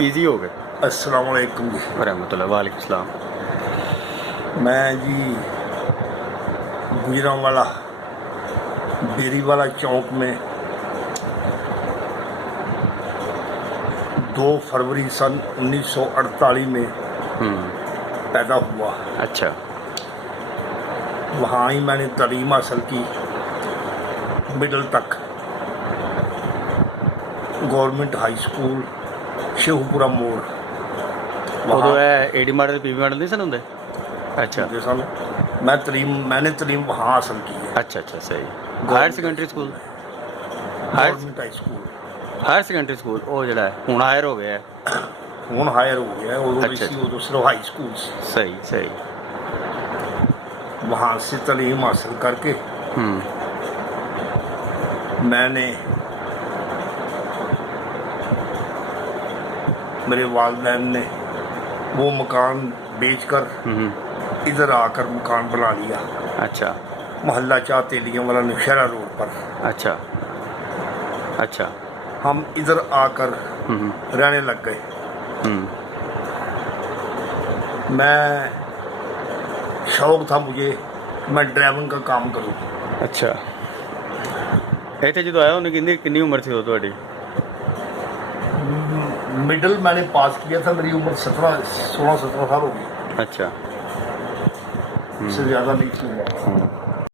Easy हो गए। अस्सलाम वालेकुम जी। रहमतुल्लाह वालेकुम सलाम। मैं जी गुजरांवाला बेरीवाला चौक में 2 फरवरी सन 1948 में पैदा हुआ। अच्छा। वहाँ ही मैंने तालीम हासिल की, मिडल तक। गवर्नमेंट हाई स्कूल शेखुपुरा मोड़ उदों एडी मॉडल पीवी मॉडल नहीं सन होंगे। अच्छा होंगे सन। मैंने तालीम वहाँ हासिल की है। अच्छा अच्छा सही। Higher secondary school government high school higher secondary school वो जड़ा है हुण हायर हो गया है। हूँ हायर हो गया है। उदों अच्छा, इसी उदों सिर्फ हाई स्कूल से। सही सही। वहाँ से तालीम हासिल करके मैंने मेरे वालिदैन ने वो मकान बेचकर इधर आकर मकान बना लिया। अच्छा मोहल्ला चाह तेलियां वाला नौशहरा रोड पर। अच्छा अच्छा। हम इधर आकर रहने लग गए। मैं शौक था मुझे मैं ड्राइविंग का काम करूं। अच्छा इतने जो आया उन्हें कितनी उम्र थी थोड़ी? मिडिल मैंने पास किया था, मेरी उम्र 16-17 साल हो गई। अच्छा इससे ज़्यादा नहीं थी।